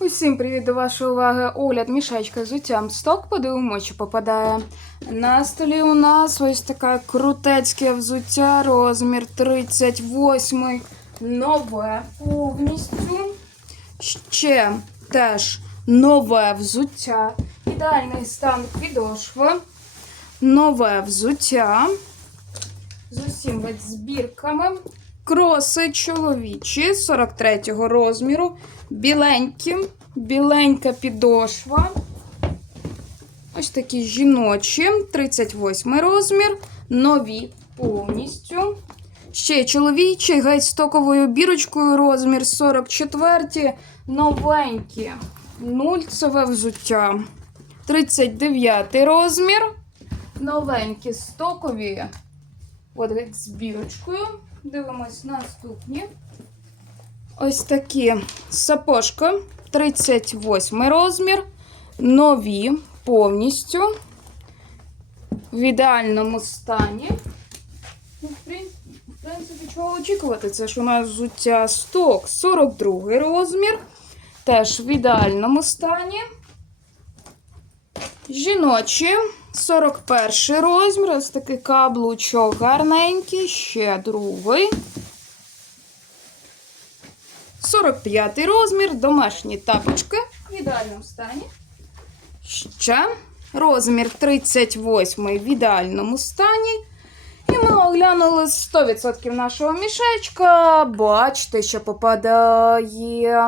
Усім привіт до вашої уваги. Огляд мішечка з уттям сток. Подивимо, чи попадає. На столі у нас ось таке крутецьке взуття, розмір 38 нове повністю. Ще теж нове взуття. Ідеальний стан підошви. Нове взуття. З усім збірками. Кроси чоловічі 43-го розміру. Біленькі, біленька підошва. Ось такі жіночі, 38 розмір, нові повністю. Ще чоловічі, геть з токовою бірочкою, розмір 44, новенькі, нульцеве взуття. 39 розмір. Новенькі стокові. От з бірочкою. Дивимось наступні. Ось такі сапожка 38 розмір. Нові повністю. В ідеальному стані. Ну, в принципі, чого очікувати? Це ж у нас взуття сток 42 розмір. Теж в ідеальному стані. Жіночі 41 розмір. Ось такий каблучок гарненький. Ще другий. 45 розмір, домашні тапочки в ідеальному стані. Ще розмір 38 в ідеальному стані. І ми оглянули 100% нашого мішечка. Бачите, що попадає